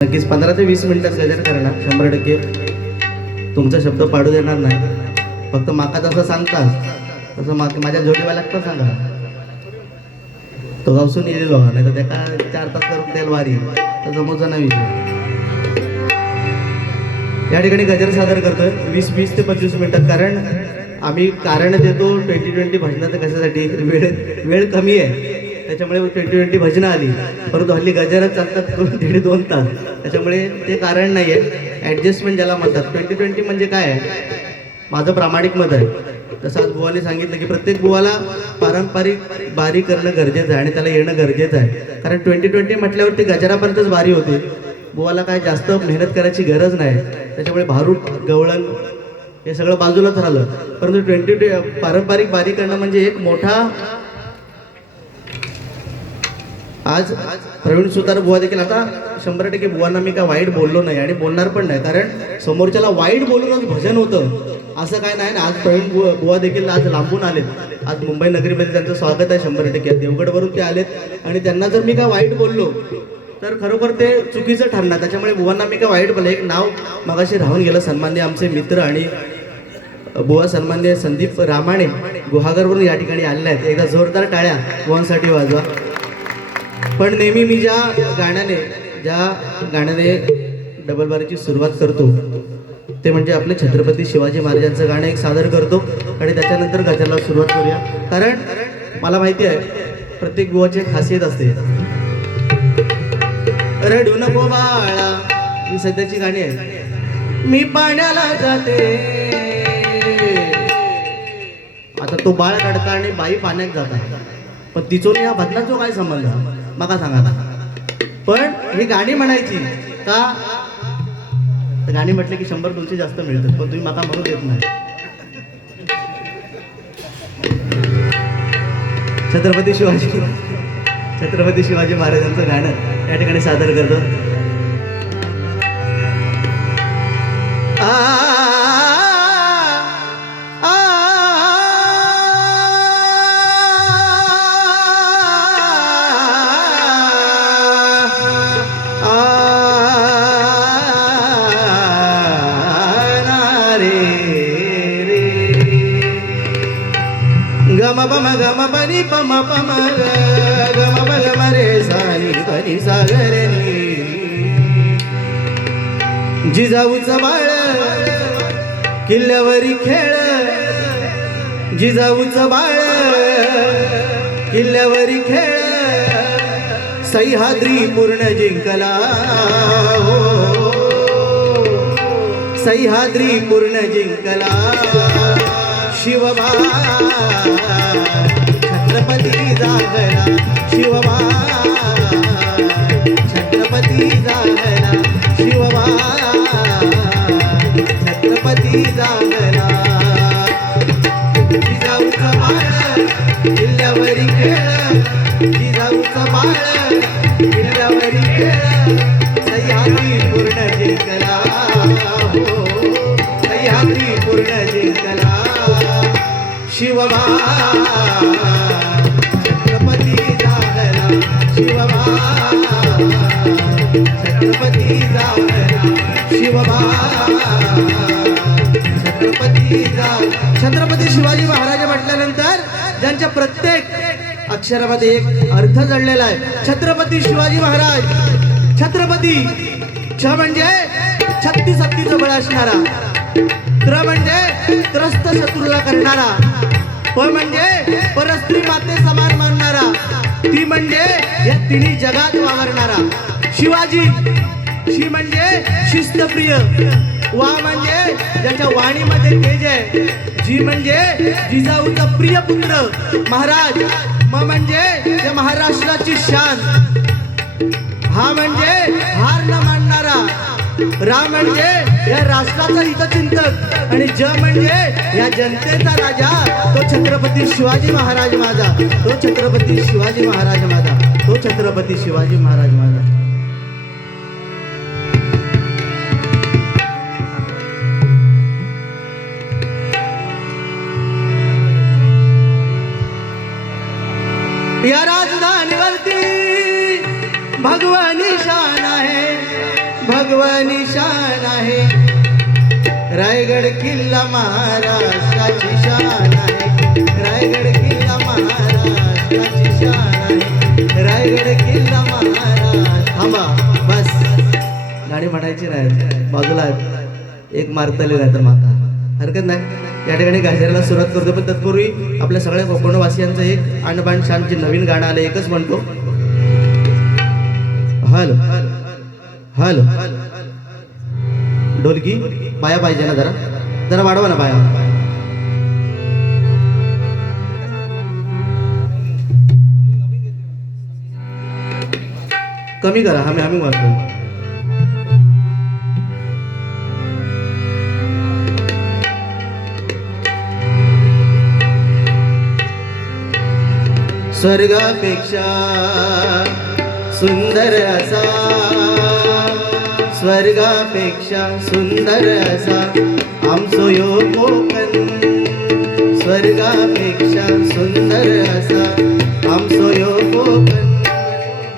नक्कीच 15 ते 20 मिनिटात गजर करणार 100%. तुमचा शब्द पाडू देणार नाही. फक्त माका जसं सांगतास तसं माझ्या जोडीवाल्यात पण सांगा. तो गावसून येईल बघा, नाही तर त्याका 4 तास करून द्याल वारी तर समोरचा नाही विषय. या ठिकाणी गजर सादर करतोय 20 ते 25 मिनिटात. कारण आम्ही कारण देतो 20-20 भजनाचं कशासाठी, वेळ कमी आहे त्याच्यामुळे 20-20 भजनं आली. परंतु हल्ली गजरच चालतात 1.5-2 तास, त्याच्यामुळे ते कारण नाही आहे. ॲडजस्टमेंट ज्याला म्हणतात. 20-20 म्हणजे काय आहे, माझं प्रामाणिक मत आहे. जसं आज बुवाने सांगितलं की प्रत्येक बुवाला पारंपरिक बारी करणं गरजेचं आहे आणि त्याला येणं गरजेचं आहे. कारण 20-20 म्हटल्यावरती गजरापर्यंतच बारी होते. बुवाला काय जास्त मेहनत करायची गरज नाही. त्याच्यामुळे भारूड गवळण हे सगळं बाजूलाच राहिलं. परंतु 20 पारंपरिक बारी करणं म्हणजे एक मोठा. आज प्रवीण सुतार बुवा देखील, आता 100% बुवांना मी काय वाईट बोललो नाही आणि बोलणार पण नाही. कारण समोरच्याला वाईट बोलूनच भजन होतं असं काय नाही ना. आज प्रवीण बुवा देखील आज लांबून आलेत. आज मुंबई नगरीमध्ये त्यांचं स्वागत आहे 100%. देवगडवरून ते आलेत आणि त्यांना जर मी काय वाईट बोललो तर खरोखर ते चुकीचं ठरणार. त्याच्यामुळे बुवांना मी काय वाईट बोललो. एक नाव मगाशी राहून गेलं. सन्माननीय आमचे मित्र आणि बुवा सन्माननीय संदीप रामाणे गुहागरवरून या ठिकाणी आलेले आहेत. एकदा जोरदार टाळ्या बुवांसाठी वाजवा. पण नेहमी मी ज्या गाण्याने डबल बारीची सुरुवात करतो ते म्हणजे आपले छत्रपती शिवाजी महाराजांचं गाणं एक सादर करतो आणि त्याच्यानंतर गजरला सुरुवात करूया. कारण मला माहिती आहे प्रत्येक बुवाची एक खासियत असते. रडू नको बाळा ही सध्याची गाणी आहेत. मी पाण्याला जाते, आता तो बाळ काढता आणि बाई पाण्यात जातात, पण तिचो या भजनाचो काय संबंध माका सांगा. पण ही गाणी म्हणायची का, गाणी म्हटले की 100-200 जास्त मिळतात, पण तुम्ही माका म्हणू देत नाही. छत्रपती शिवाजी महाराजांचं गाणं या ठिकाणी सादर करतो. गम पम गम पनी पम पम गम गम रे सानी पनी सागरनी. जिजाऊचं बाळ किल्ल्यावरी खेळ, जिजाऊचं बाळ किल्ल्यावरी खेळ, सह्याद्री पूर्ण जिंकला हो, सह्याद्री पूर्ण जिंकला. शिवबा छत्रपती जागला, शिवबा छत्रपती जागला, शिवबा छत्रपती जागला. जिजाऊचं बाळ किल्ल्यावरी खेळ, जिजाऊचं बाळ किल्ल्यावरी खेळ, सह्याद्री पूर्ण जिंकला हो, सह्याद्री पूर्ण जिंकला. शिवबा छत्रपती जागला, शिवबा छत्रपती जागला, शिवबा छत्रपती जाग. छत्रपती शिवाजी महाराज म्हटल्यानंतर ज्यांच्या प्रत्येक अक्षरामध्ये एक अर्थ जडलेला आहे. छत्रपती शिवाजी महाराज. छत्रपती छ म्हणजे 36 हत्तीचं बळ असणारा, त्र म्हणजे त्रस्त शत्रूला करणारा, प म्हणजे परस्त्री माते समान मानणारा, ती म्हणजे या तिन्ही जगात वावरणारा. शिवाजी. शी म्हणजे शिस्तप्रिय, वा म्हणजे ज्याच्या वाणीमध्ये तेज आहे, जी म्हणजे जिजाऊचा प्रिय पुत्र महाराज, म म्हणजे या महाराष्ट्राची शान, हा म्हणजे हार न मानणारा, रा म्हणजे या राष्ट्राचा हितचिंतक आणि ज म्हणजे या जनतेचा राजा. तो छत्रपती शिवाजी महाराज माझा, तो छत्रपती शिवाजी महाराज माझा, तो छत्रपती शिवाजी महाराज माझा. या राजधानीवरती भगवानी शान आहे, भगवानी शान आहे. रायगड किल्ला महाराष्ट्राची शान आहे. रायगड किल्ला महाराष्ट्राची शान आहे. रायगड किल्ला महाराष्ट्र. थांबा बस, गाडी म्हणायची नाही, बाजूला एक मारतले नाही तर माता हरकत नाही. या ठिकाणी गाजराला सुरुवात करतो, पण तत्पूर्वी आपल्या सगळ्या कोकणवासियांचं एक आणबाण शानचे नवीन गाणं आलं, एकच म्हणतो. हॅलो हॅलो ढोलकी पाया पाहिजे ना, जरा जरा वाढवा ना पाया. कमी करा, आम्ही वाजतो. स्वर्गापेक्षा सुंदर असा, स्वर्गापेक्षा सुंदर असा आमचो यो कोकण. स्वर्गापेक्षा सुंदर असा आमचो यो कोकण.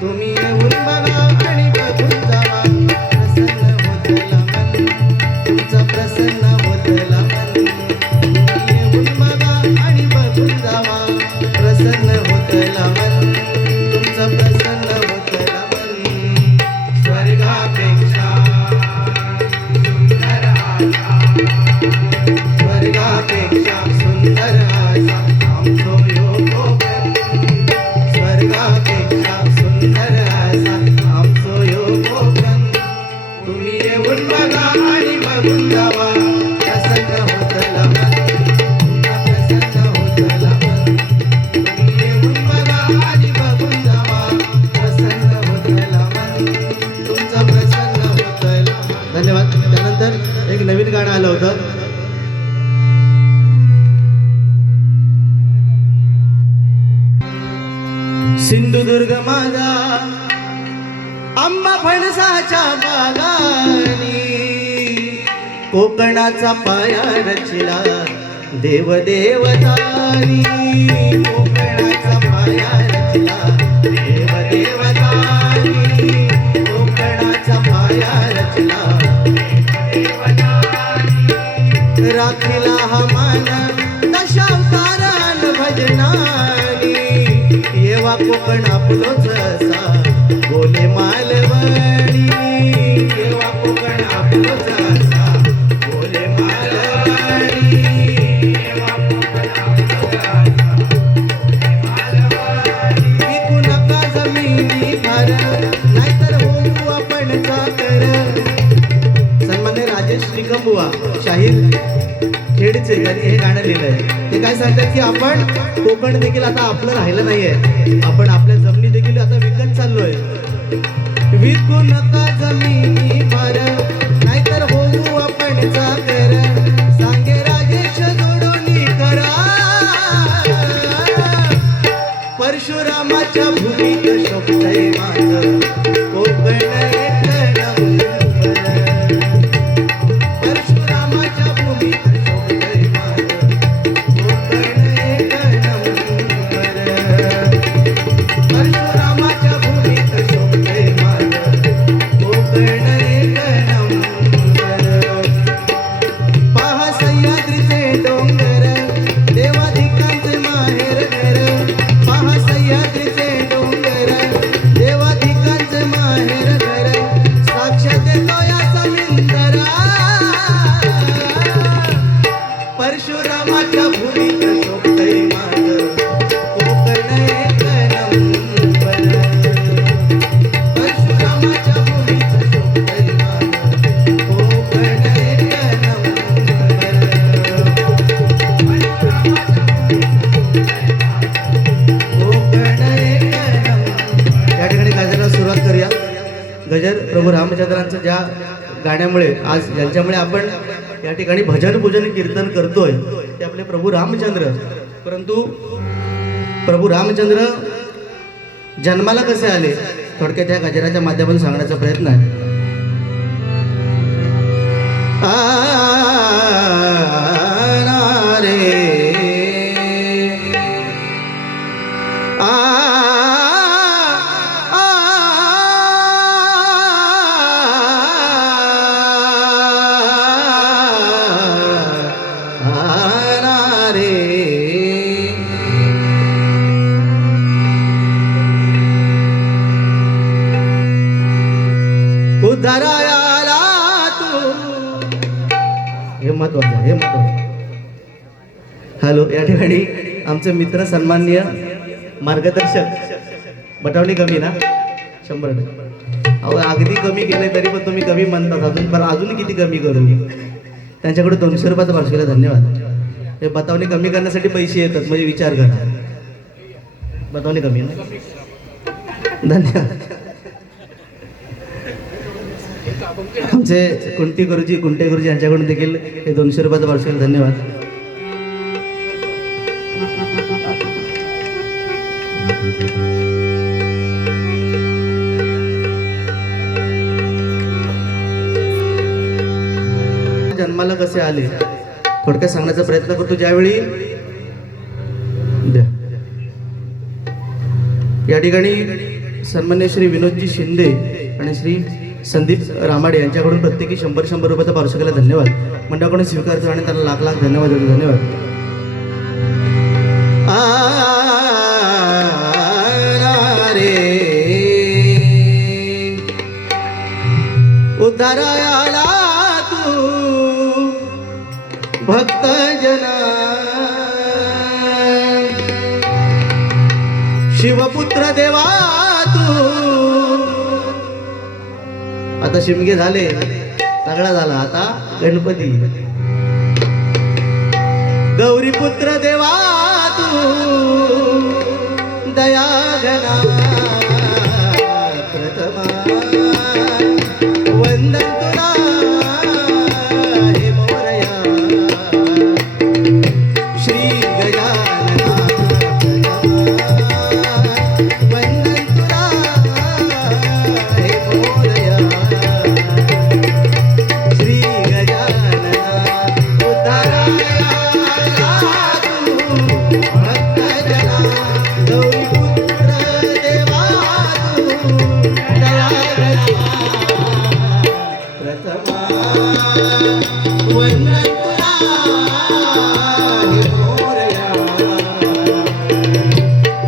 तुम्ही येऊन बघा आणि बघून जावा, प्रसन्न होतला मन, तुमचा प्रसन्न होतला मन. तुम्ही येऊन बघा आणि बघून जावा, प्रसन्न होतला मन, तुमचा प्रसन्न होतला मन. स्वर्गापेक्षा सुंदर आसा, स्वर्गापेक्षा सुंदर आसा आमचो यो कोकण. स्वर्गापेक्षा सुंदर आसा आमचो यो कोकण. तुम्ही येऊन बघा आणि बघून जावा, प्रसन्न होतला मन, तुमचा प्रसन्न होतला मन. तुम्ही येऊन बघा आणि बघून जावा, प्रसन्न होतला मन, तुमचा प्रसन्न होतला मन. धन्यवाद. त्यानंतर एक नवीन गाणं आलं होतं. सिंधुदुर्ग माझा आंबा फणसाच्या बागानी, कोकणाचा पाया रचला देवदेवतानी. कोकणाचा पाया रचला देवदेवतानी, कोकणाचा पाया रचला देवदेवतानी. राखिला हा मान दशावतारान भजनानी, येवा कोकण आपलोच असा बोले मालवणी. येवा कोकण आपलोच असा बोले मालवणी. येवा कोकण आपलोच असा बोले मालवणी. विकू नका जमिनी घर, नाहीतर होऊ आपण चाकर. सन्मान्य राजेश निकमबुवा शाहीर खेडचे यांनी हे गाणं लिहिलंय. ते काय सांगतात की आपण कोकण देखील आता आपलं राहिलं नाहीये, आपण आपल्या जमिनी देखील आता विकत चाललोय. विकू नका जमिनी फार, नाहीतर होऊ आपण चाकर. सांगे राजेश जोडून करा, परशुरामाच्या भूमीत शोभतय माझं कोकण एक नंबर. परशुरामाच्या भूमीत शोभतय माझं कोकण एक नंबर. परशुरामाच्या भूमीत शोभतय माझं कोकण एक नंबर. पहा सह्याद्रीचे डोंगर, देवाधिकांचे माहेर घर. पहा सह्याद्रीचे डोंगर, देवाधिकांचे माहेर घर. साक्षात येतो या समिंदरा, परशुरामाच्या भूमीत शोभतय माझं कोकण एक नंबर. परशुरामाच्या भूमीत शोभतय माझं कोकण एक नंबर. कोकण एक नंबर. या ठिकाणी गजराला सुरुवात करूया. गजर प्रभू रामचंद्रांचं ज्या गाण्यामुळे आज ज्यांच्यामुळे आपण या ठिकाणी भजन पूजन कीर्तन करतोय ते आपले प्रभू रामचंद्र. परंतु प्रभू रामचंद्र जन्माला कसे आले थोडक्यात या गजराच्या माध्यमातून सांगण्याचा प्रयत्न आहे. उद्धारायाला तू. हे महत्वाचं, हे महत्वाचं. हॅलो, या ठिकाणी आमचे मित्र सन्माननीय मार्गदर्शक बटावली कमी ना 100%. अहो अगदी कमी केले तरी पण तुम्ही कमी म्हणतात, अजून पण अजून किती कमी करू. त्यांच्याकडे 200 रुपयाचा वार्षिकला धन्यवाद. हे बतावणी कमी करण्यासाठी पैसे येतात, म्हणजे विचार करा. बतावणी कमी ना, धन्यवाद. आमचे कुंटे गुरुजी यांच्याकडून देखील हे 200 रुपयाचा वार्षिकला धन्यवाद. जन्माला कसे आले थोडक्यात सांगण्याचा प्रयत्न करतो. ज्यावेळी या ठिकाणी सन्मान्य श्री विनोदजी शिंदे आणि श्री संदीप रामाडे यांच्याकडून प्रत्येकी 100 रुपयाचा पार्श्वला धन्यवाद मंडळाकडून स्वीकारतो आणि त्यांना लाख लाख धन्यवाद देतो. धन्यवाद. उद्धारायाला तू भक्त जना शिवपुत्र देवा तू. आता शिमगे झाले, सगळा झाला, आता गणपती. गौरीपुत्र देवा तू दया घना प्रथमा वंदन तुला हे मोरया श्री गजानना वंदन तुला हे मोरया श्री गजानना उद्धारायाला तू भक्त जना गौरीपुत्र देवा तू दया घना प्रथमा वंदन तुला हे मोरया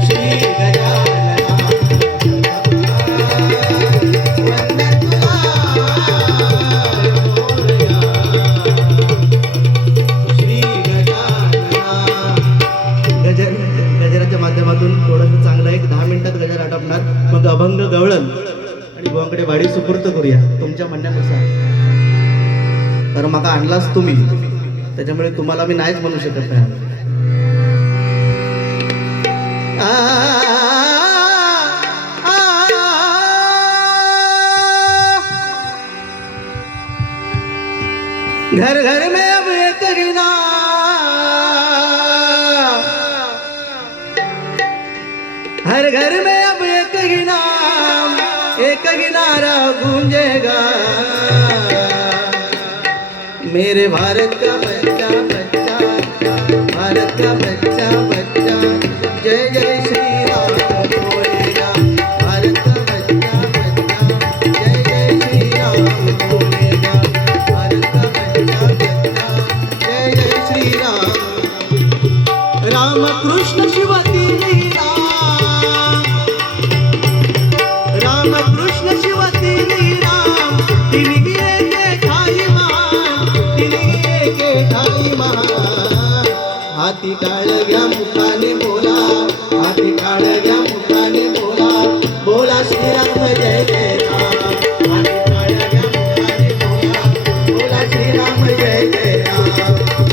श्री गजानना वंदन तुला श्री गजानना. गजराच्या माध्यमातून थोडंसं चांगलं एक 10 मिनिटात गजर आटपणार, मग अभंग गवळण आणि बुवांकडे वाडी सुपूर्त करूया तुमच्या म्हणण्यानुसार. तर मका आणलाच तुम्ही, त्याच्यामुळे तुम्हाला मी नाहीच म्हणू शकत नाही. घर घर में अब एक ही नाम, हर घर में अब एक ही नाम, एक ही नारा गूंजेगा मेरे भारत का बच्चा बच्चा, भारत का बच्चा बच्चा जय जय श्री राम बोलेगा. भारत का बच्चा बच्चा जय जय श्री राम बोलेगा. भारत का बच्चा बच्चा जय जय श्री राम. राम कृष्ण शिव तिन्ही राम, राम कृष्ण शिव तिन्ही राम, तिन्ही एके ठाई मान, तिन्ही एके ठाई मान. हाती टाळ घ्या मुखाने बोला, हाती टाळ घ्या मुखाने बोला, बोला श्रीराम जय जय राम. हाती टाळ घ्या मुखाने बोला, बोला श्रीराम जय जय राम.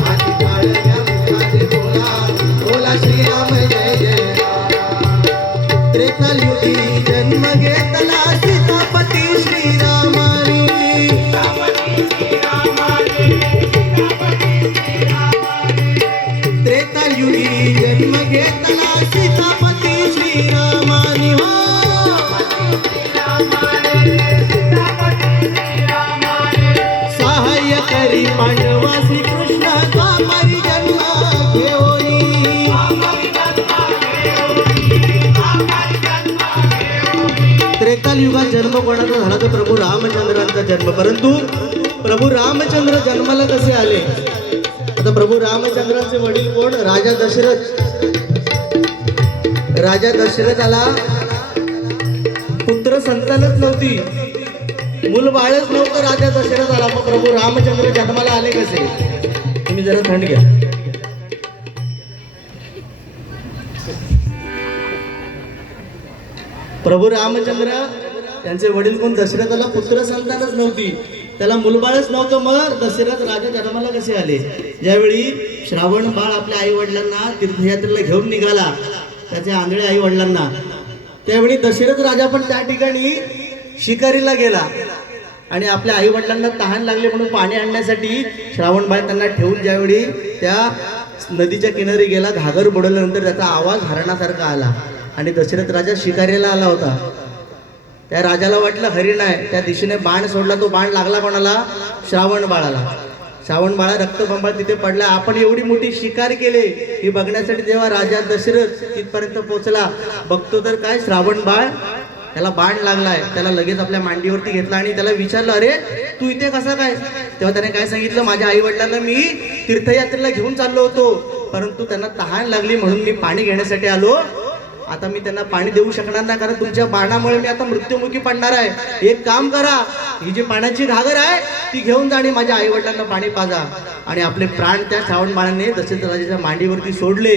हाती टाळ घ्या मुखाने बोला, बोला श्रीराम जय जय राम. त्रेतायुगी जन्म घेतला सीतापती श्रीरामानी, त्रेतायुगी जन्म घेतला सीतापती श्रीरामानी. हो सहाय्य करी पांडवा श्रीकृष्ण द्वापरी जन्म घेऊनी. त्रेतायुगात जन्म कोणाचा झाला तर प्रभू रामचंद्रांचा जन्म. परंतु प्रभू रामचंद्र जन्माला कसे आले? आता प्रभू रामचंद्रांचे वडील कोण? राजा दशरथ. राजा दशरथाला पुत्र संतानच नव्हती, मूल बाळच नव्हतं राजा दशरथाला, मग प्रभू रामचंद्र जन्माला आले कसे? तुम्ही जरा थंड घ्या. प्रभू रामचंद्र यांचे वडील कोण? दशरथाला पुत्र संतानच नव्हती, त्याला मुलबाळच नव्हतं, मग दशरथ राजा जन्माला कसे आले? ज्यावेळी श्रावण बाळ आपल्या आई वडिलांना तीर्थयात्रेला घेऊन निघाला, त्याच्या आंधळे आई वडिलांना, त्यावेळी दशरथ राजा पण त्या ठिकाणी शिकारीला गेला आणि आपल्या आई वडिलांना तहान लागले म्हणून पाणी आणण्यासाठी श्रावण बाळ त्यांना ठेवून ज्यावेळी त्या नदीच्या किनारी गेला, घागर बुडवल्यानंतर त्याचा आवाज हरणासारखा आला आणि दशरथ राजा शिकारीला आला होता. त्या राजाला वाटलं हरिण आहे, त्या दिशेने बाण सोडला, तो बाण लागला कोणाला? श्रावण बाळाला. श्रावण बाळा रक्तबंबाळ तिथे पडला. आपण एवढी मोठी शिकार केले हे बघण्यासाठी जेव्हा राजा दशरथ तिथपर्यंत पोहोचला, बघतो तर काय, श्रावण बाळ, त्याला बाण लागलाय. त्याला लगेच आपल्या मांडीवरती घेतला आणि त्याला विचारलं, अरे तू इथे कसा काय? तेव्हा त्याने काय सांगितलं, माझ्या आई वडिलांना मी तीर्थयात्रेला घेऊन चाललो होतो, परंतु त्यांना तहान लागली म्हणून मी पाणी घेण्यासाठी आलो. आता मी त्यांना पाणी देऊ शकणार नाही, कारण तुमच्या बाणामुळे मी आता मृत्युमुखी पडणार आहे. एक काम करा, ही जी पाण्याची घागर आहे ती घेऊन जा आणि माझ्या आई वडिलांना पाणी पाजा. आणि आपले प्राण त्या श्रावण बाळाने दशरथ राजाच्या मांडीवरती सोडले.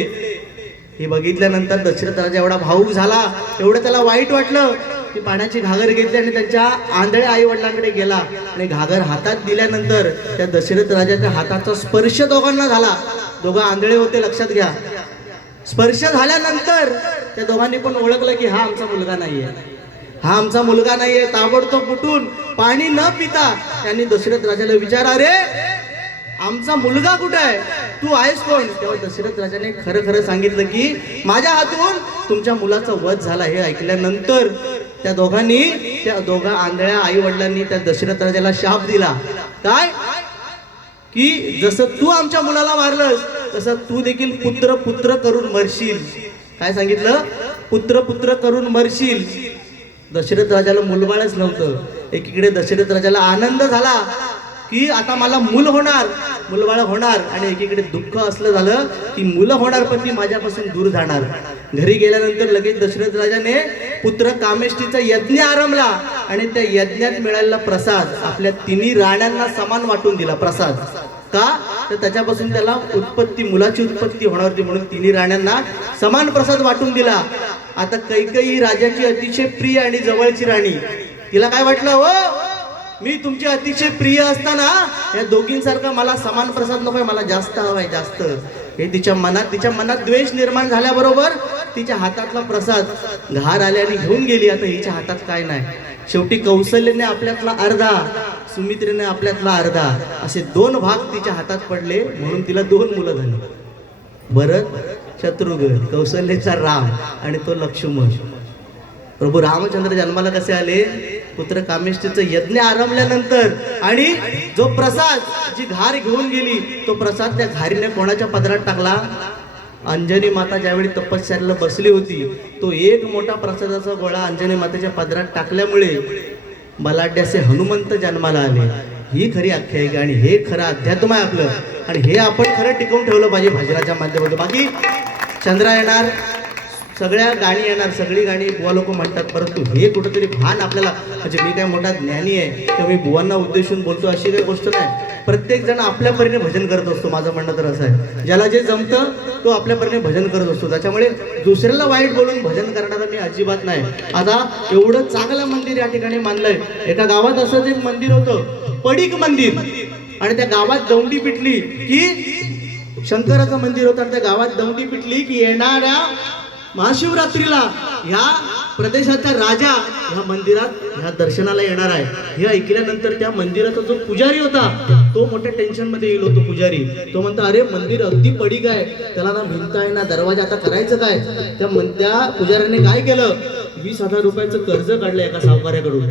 हे बघितल्यानंतर दशरथ राजा एवढा भावूक झाला, एवढं त्याला वाईट वाटलं की पाण्याची घागर घेतली आणि त्यांच्या आंधळ्या आई वडिलांकडे गेला आणि घागर हातात दिल्यानंतर त्या दशरथ राजाच्या हाताचा स्पर्श दोघांना झाला. दोघं आंधळे होते, लक्षात घ्या. स्पर्श झाल्यानंतर त्या दोघांनी पण ओळखलं की हा आमचा मुलगा नाहीये, हा आमचा मुलगा नाहीये. ताबडतोब उठून पाणी न पिता त्यांनी दशरथ राजाला विचार, अरे आमचा मुलगा कुठे आहे? तू आहेस कोण? तेव्हा दशरथ राजाने खरं खरं सांगितलं की माझ्या हातून तुमच्या मुलाचा वध झाला. हे ऐकल्यानंतर त्या दोघांनी, त्या दोघा आंधळ्या आई वडिलांनी त्या दशरथ राजाला शाप दिला. काय? की जसं तू आमच्या मुलाला मारलंस तसं तू देखील पुत्र पुत्र करून मरशील. काय सांगितलं? पुत्र पुत्र करून मरशील. दशरथ राजाला मुलबाळच नव्हतं. एकीकडे दशरथ राजाला आनंद झाला की आता मला मूल होणार, मुलबाळ होणार, आणि एकीकडे दुःख असलं झालं की मुलं होणार पण ती माझ्यापासून दूर जाणार. घरी गेल्यानंतर लगेच दशरथ राजाने पुत्र कामेष्टीचा यज्ञ आरंभला आणि त्या यज्ञात मिळालेला प्रसाद आपल्या तिन्ही राण्यांना समान वाटून दिला. प्रसाद का? तर त्याच्यापासून त्याला उत्पत्ती, मुलाची उत्पत्ती होणार होती म्हणून तिन्ही राण्यांना समान प्रसाद वाटून दिला. आता कैकेयी राजाची अतिशय प्रिय आणि जवळची राणी, तिला काय वाटलं, हो मी तुमची अतिशय प्रिय असताना या दोघींसारखा मला समान प्रसाद नकोय, मला जास्त हवाय, जास्त. हे तिच्या मनात द्वेष निर्माण झाल्याबरोबर तिच्या हातातला प्रसाद घार आल्याने घेऊन गेली. आता हिच्या हातात काय नाही. शेवटी कौशल्याने आपल्यातला अर्धा, सुमित्रेने आपल्यातला अर्धा, असे दोन भाग तिच्या हातात पडले म्हणून तिला दोन मुलं झाली. भरत शत्रुघ्न, कौशल्याचा राम आणि तो लक्ष्मण. प्रभू रामचंद्र जन्माला कसे आले? पुत्र कामेष्टीचं यज्ञ आरंभल्यानंतर. आणि जो प्रसाद, जी घार घेऊन गेली, तो प्रसाद त्या घारीने कोणाच्या पदरात टाकला? अंजनी माता ज्यावेळी तपश्चर्याला बसली होती, तो एक मोठा प्रसादाचा गोळा अंजनी मातेच्या पदरात टाकल्यामुळे बलाढ्याचे हनुमंत जन्माला आले. ही खरी आख्यायिका आणि हे खरं अध्यात्म आहे आपलं, आणि हे आपण खरं टिकवून ठेवलं पाहिजे भाजनाच्या माध्यमातून. बाकी चंद्रा येणार, सगळ्या गाणी येणार, सगळी गाणी बुवा लोक म्हणतात, परंतु हे कुठंतरी भान आपल्याला, म्हणजे मी काय मोठा ज्ञानी आहे किंवा मी बुवांना उद्देशून बोलतो अशी काही गोष्ट नाही. प्रत्येक जण आपल्या परीने भजन करत असतो. माझं म्हणणं तर असं आहे, ज्याला जे जमतं तो आपल्या परीने भजन करत असतो. त्याच्यामुळे दुसऱ्याला वाईट बोलून भजन करणारा मी अजिबात नाही. आता एवढं चांगलं मंदिर या ठिकाणी मानलंय. एका गावात असंच एक मंदिर होतं, पडीक मंदिर, आणि त्या गावात दौंडी पिटली की शंकराचं मंदिर होतं, आणि त्या गावात दौंडी पिटली की येणाऱ्या महाशिवरात्रीला ह्या प्रदेशाचा राजा ह्या मंदिरात ह्या दर्शनाला येणार आहे. हे ऐकल्यानंतर त्या मंदिराचा जो पुजारी होता तो मोठ्या टेन्शन मध्ये येईल होतो. पुजारी तो म्हणता, अरे मंदिर अगदी पडीक आहे, त्याला ना भिंत आहे ना दरवाजा, आता करायचं काय? त्या पुजाऱ्याने काय केलं? 20,000 रुपयाचं कर्ज काढलं एका सावकाऱ्याकडून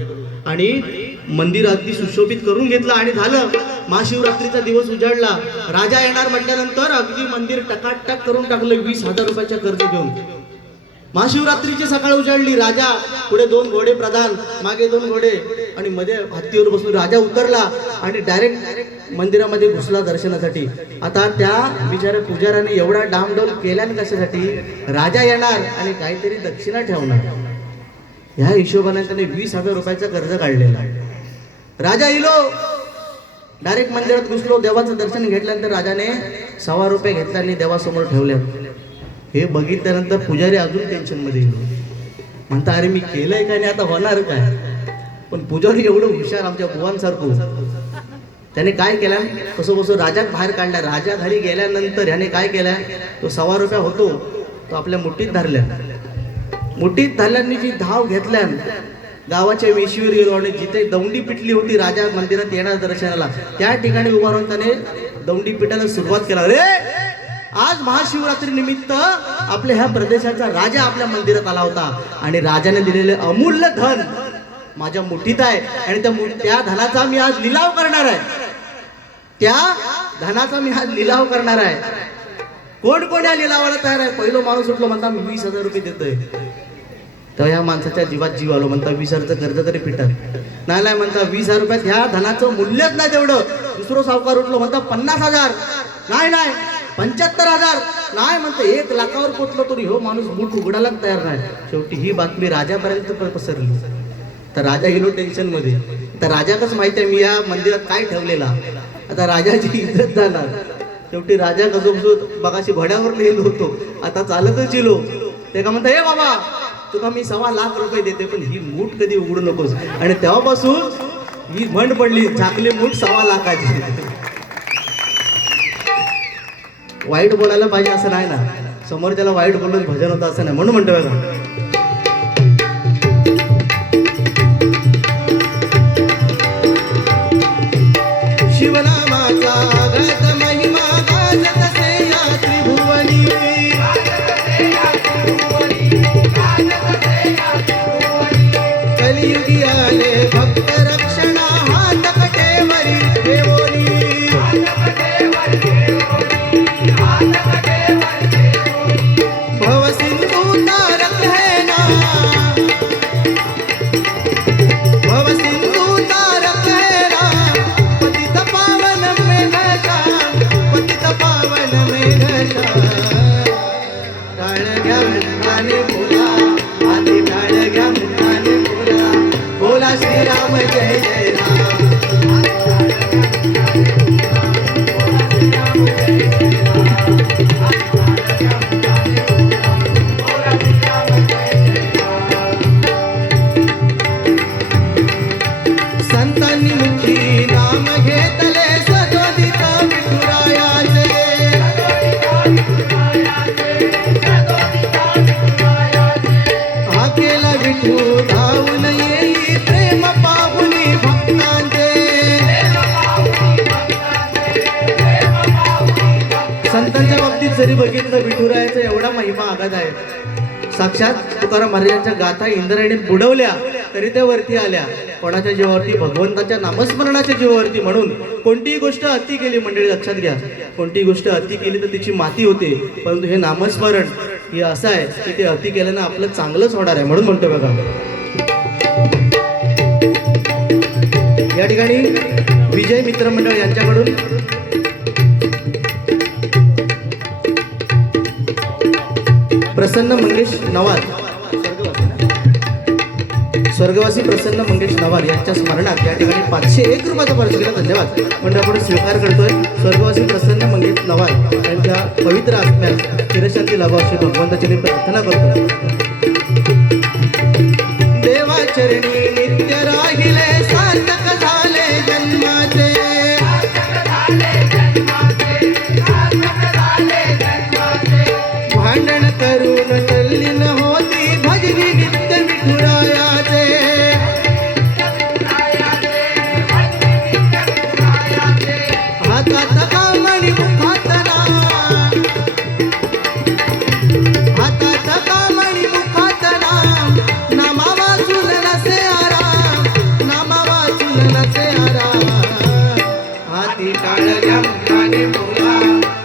आणि मंदिर अगदी सुशोभित करून घेतलं. आणि झालं, महाशिवरात्रीचा दिवस उजाडला, राजा येणार म्हटल्यानंतर अगदी मंदिर टकाटक करून टाकलं 20,000 रुपयाच्या कर्ज घेऊन. महाशिवरात्रीची सकाळ उजाडली, राजा पुढे 2 घोडे प्रधान, मागे 2 घोडे, आणि मध्ये हत्तीवर बसून राजा उतरला आणि डायरेक्ट मंदिरामध्ये घुसला दर्शनासाठी. आता त्या बिचाऱ्या पुजाऱ्याने एवढा डामडौल केल्याने कशासाठी? राजा येणार आणि काहीतरी दक्षिणा ठेवणार, ह्या हिशोबाने त्याने 20,000 रुपयाचा कर्ज काढलेला. राजा इलो डायरेक्ट मंदिरात घुसलो. देवाचं दर्शन घेतल्यानंतर राजाने ₹1.25 घेतला आणि देवासमोर ठेवल्या. हे बघितल्यानंतर पुजारी अजून टेन्शनमध्ये गेलो. म्हणता अरे मी केलंय काय आणि आता होणार काय. पण पुजारी एवढं हुशार आमच्या बुवांसारखं, त्याने काय केलं, कसं कसं राजात बाहेर काढला. राजा घरी गेल्यानंतर ह्याने काय केलं, तो ₹1.25 होतो तो आपल्या मुठीत धरल्या. मुठीत धरल्याने जी धाव घेतल्या गावाच्या वेशीवर गेलो आणि जिथे दौंडी पिटली होती राजा मंदिरात येणार दर्शनाला, त्या ठिकाणी उभा राहून त्याने दौंडी पिटायला सुरुवात केला. अरे आज महाशिवरात्री निमित्त आपल्या ह्या प्रदेशाचा राजा आपल्या मंदिरात आला होता आणि राजाने दिलेले अमूल्य धन माझ्या मुठीत आहे आणि त्या धनाचा मी आज लिलाव करणार आहे. त्या धनाचा मी आज लिलाव करणार आहे. कोण कोण या लिलावाला तयार आहे. पहिलो माणूस उठलो, म्हणता मी ₹20,000 देतोय. तर या माणसाच्या जीवात जीव आलो. म्हणता 20,000चं कर्ज तरी पिटत नाही. म्हणता 20,000 ह्या धनाचं मूल्यच नाही तेवढं. दुसरं सावकार उठलो, म्हणता 50,000 नाही 75,000 नाही. म्हणता 1,00,000वर पोचलो तरी हो माणूस मुठ उघडायला तयार नाही. शेवटी ही बातमी राजापर्यंत पसरली. तर राजा गेलो टेन्शनमध्ये. तर राजाकच माहिती आहे मी या मंदिरात काय ठेवलेला. आता राजाची इज्जत जाणार. शेवटी राजा कसं बघाशी घोड्यावर नेलो होतो, आता चालतच गेलो. ते का म्हणता हे बाबा तुका मी ₹1,00,000 देते पण ही मूठ कधी उघडू नकोस. आणि तेव्हापासून ही म्हण पडली, झाकली मूठ ₹1,00,000ची. वाईट बोलायला पाहिजे असं नाही ना, समोरच्याला वाईट बोलून भजन होतं असं नाही. म्हणून म्हणतो बघा, शिवनामाचा गत महिमा गाजत से या त्रिभुवनी. कलियुगी आले भक्त रक्षणा हात कटेवरी देवोनी. भव सिंधू तारक है ना, भव सिंधू तारक है ना, पतित पावन में घसा, पतित पावन में घसा. टाळग्या मुखाने बोला, आधी टाळग्या मुखाने बोला, बोला श्रीराम जय जय राम. संतांनी मुखी नाम घेतले सदोदित विठुरायाचे. हा केला विठू धावून येई प्रेम पाहुनी भक्तांचे. संतांच्या बाबतीत जरी बघितलं विठुरायाचा एवढा महिमा आगाध आहे. साक्षात तुकाराम महाराजांच्या गाथा इंद्रायणी बुडवल्या तरी त्या वरती आल्या. कोणाच्या जीवावरती, भगवंताच्या नामस्मरणाच्या जीवावरती. म्हणून कोणतीही गोष्ट अति केली मंडळी लक्षात घ्या, कोणतीही गोष्ट अति केली तर तिची माती होते. परंतु हे नामस्मरण हे असं आहे की ते अति केल्यानं आपलं चांगलंच होणार आहे. म्हणून म्हणतो बघा, या ठिकाणी विजय मित्र मंडळ यांच्याकडून प्रसन्न मंगेश नवार, स्वर्गवासी प्रसन्न मंगेश नवार यांच्या स्मरणात या ठिकाणी ₹501 पारितोषिक. धन्यवाद. म्हणजे आपण स्वीकार करतोय. स्वर्गवासी प्रसन्न मंगेश नवार यांच्या पवित्र आत्म्यास चिरशांती लाभो अशी भगवंताची मी प्रार्थना करतो. देवाचरणी नित्य राहिले सार्थक झाले जन्माचे. भांडण करून तल्लीन होती भजनी नित्य विठुरायाचे. हातात कामणी मुखात नाम, हातात कामणी मुखात नाम, नामा वाचून नसे आराम, नामा वाचून नसे आराम. हाती टाळग्या मुखाने बोला,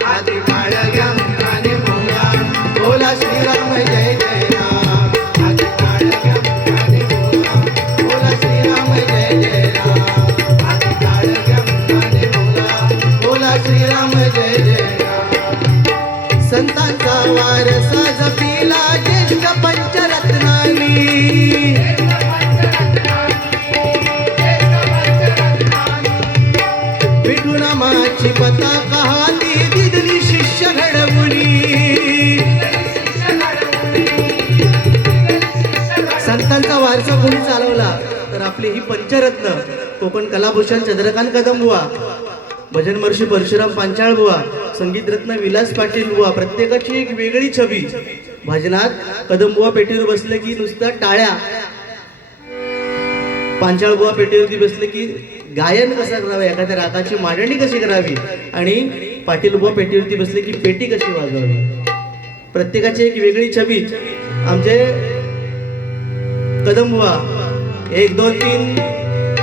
हाती टाळग्या मुखाने बोला, बोला श्रीराम जय जय राम. हाती टाळग्या मुखाने बोला, बोला श्रीराम जय जय राम. हाती टाळग्या मुखाने बोला, बोला श्रीराम जय जय राम. संतांचा वारसा जपिला ज्येष्ठ पंचरत्नांनी. आणि पताका हाती दिदली शिष्य घडवुनी. संतांचा वारसा कोणी चालवला तर आपली ही पंचरत्न कोकण कलाभूषण चंद्रकांत कदम बुवा, भजन महर्षी परशुराम पांचाळ बुवा, संगीत रत्न विलास पाटील बुवा. प्रत्येकाची एक वेगळी छबी. भजनात कदम बुवा पेटीवर बसले की नुसतं टाळ्या, पांचाळ बुवा पेटीवरती बसले की गायन कसं करावं, एखाद्या रागाची मांडणी कशी करावी, आणि पाटील बुवा पेटीवरती बसले की पेटी कशी वाजवावी. प्रत्येकाची एक वेगळी छबी. आमचे कदम बुवा 1 2 3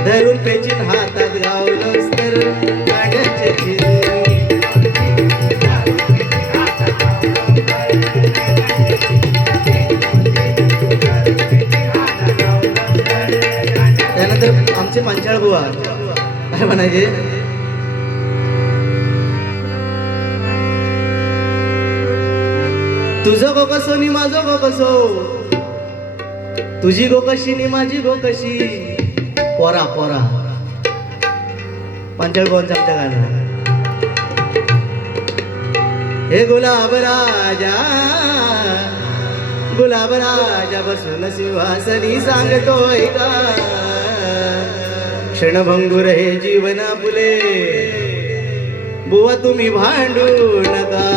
धरून पेचीन हातात गावलंस तर गाड्याचे त्यानंतर आमचे पांचाळ बुवा काय म्हणायचे, तुझं गो कसो नि माझं गो कसो, तुझी गो कशी नि माझी गो कशी, पोरा पोरा. पांचाळ बुवांचं आमच्या गाणं. हे गुलाब राजा बसून सिंहासनी सांगतोय का, क्षणभंगुर हे जीवन फुले, बुवा तुम्ही भांडू नका.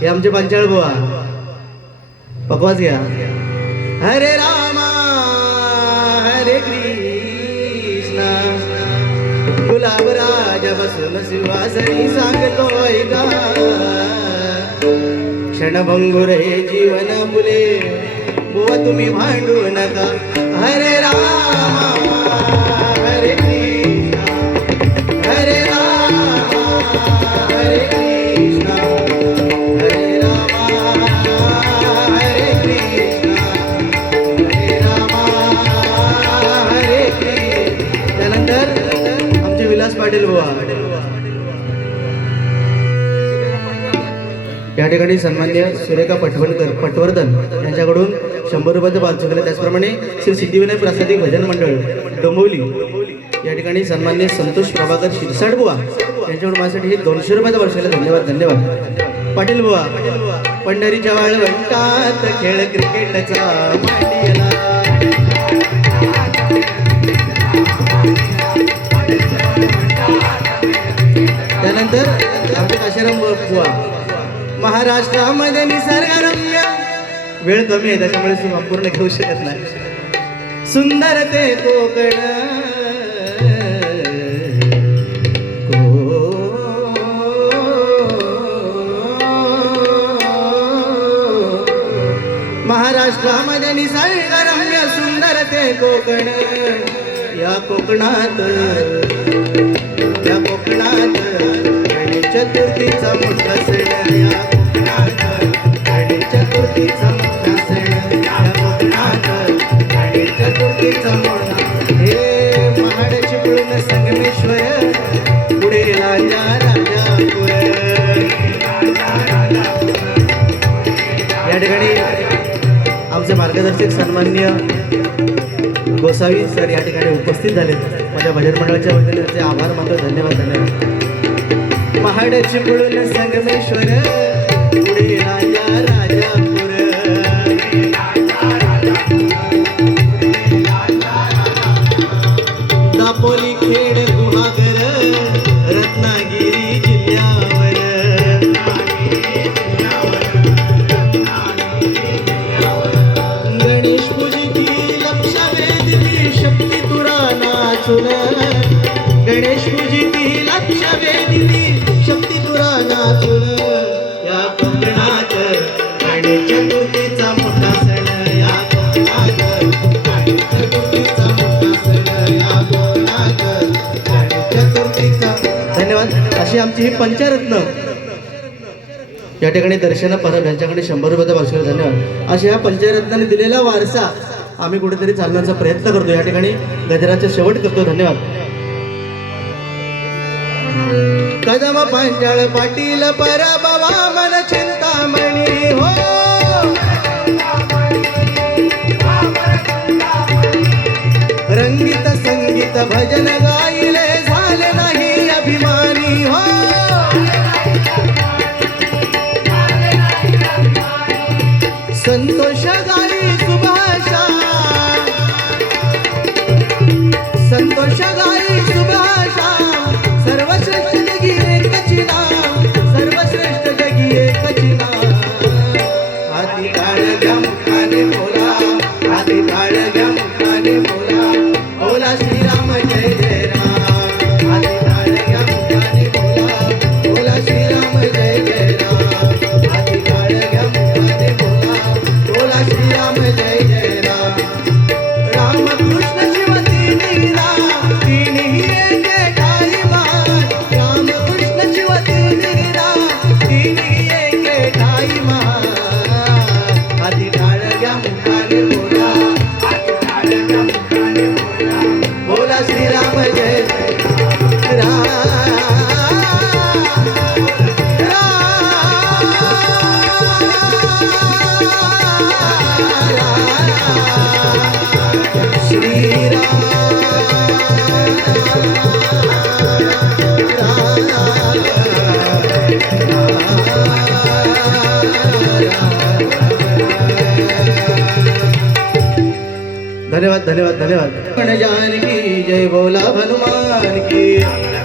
हे आमचे पांचाळ बुवा. पकवास घ्या. हरे रामा हरे कृष्णा, गुलाब राजा बसून सिंहासनी सांगतोय का, क्षणभंगुर हे जीवन फुले, बुवा तुम्ही भांडू नका. हरे रामा हरे कृष्णा, हरे रामा हरे कृष्णा, हरे रामा हरे कृष्णा, हरे रामा हरे कृष्णा. त्यानंतर आमचे विलास पाटील बुवा. या ठिकाणी सन्मान्य सुरेखा पटवर्धन यांच्याकडून 100 रुपयाचं पारितोषिक. त्याचप्रमाणे श्री सिद्धिविनायक प्रासादिक भजन मंडळ डोंबिवली या ठिकाणी सन्मान्य संतोष प्रभाकर शिरसाट बुवा यांच्याकडून माझ्यासाठी हे 200 रुपयाचं पारितोषिक. धन्यवाद धन्यवाद. पाटील बुवा. पंढरीच्या वाळवंटात खेळ क्रिकेटचा मांडियला, त्यानंतर आमचे काशीराम बुवा. महाराष्ट्रामध्ये निसर्गरम्य, वेळ कमी आहे त्याच्यामुळे संपूर्ण घेऊ शकत नाही. सुंदर ते कोकण, महाराष्ट्रामध्ये निसर्गरम्य सुंदर ते कोकण. या कोकणात गणेश चतुर्थीचा मोठा सण, या कोकणात गणेश चतुर्थीचा मोठा सण, या कोकणात गणेश चतुर्थीचा मोठा. हे महाड चिपळूण संगमेश्वर, पुढे राजा राजापूर. या ठिकाणी आमचे मार्गदर्शक सन्माननीय गोसावी सर या ठिकाणी उपस्थित झाले. माझ्या भजन मंडळाच्या वतीने त्यांचे आभार मानतो. धन्यवाद धन्यवाद. महाड चिपळूण संगमेश्वर, पुढे राजा राजापूर. दापोली खेड गुहागर रत्नागिरी जिल्ह्यावर. गणेश पूजिती लक्ष वेदिती शक्ती तुरा नाचून, गणेश पूजिती लक्ष वेदिती शक्ती तुरा नाचून. या कोकणात गणेश चतुर्थीचा मोठा सण, या कोकणात गणेश चतुर्थीचा मोठा सण, या कोकणात गणेश चतुर्थीचा. धन्यवाद. अशी आमची ही पंचरत्न या ठिकाणी दर्शना परब यांच्याकडे 100 रुपयाचा पारितोषिक. धन्यवाद. अशा ह्या पंचरत्नाने दिलेला वारसा आम्ही कुठेतरी चालण्याचा प्रयत्न करतो. या ठिकाणी गजराचा शेवट करतो. धन्यवाद. कदम पांचाळ पाटील परबावा मन चिंतामणी हो, रंगीत संगीत भजन गायले झाले नाही अभिमानी हो. धन्यवाद धन्यवाद धन्यवाद. जानकी जय बोला हनुमान की.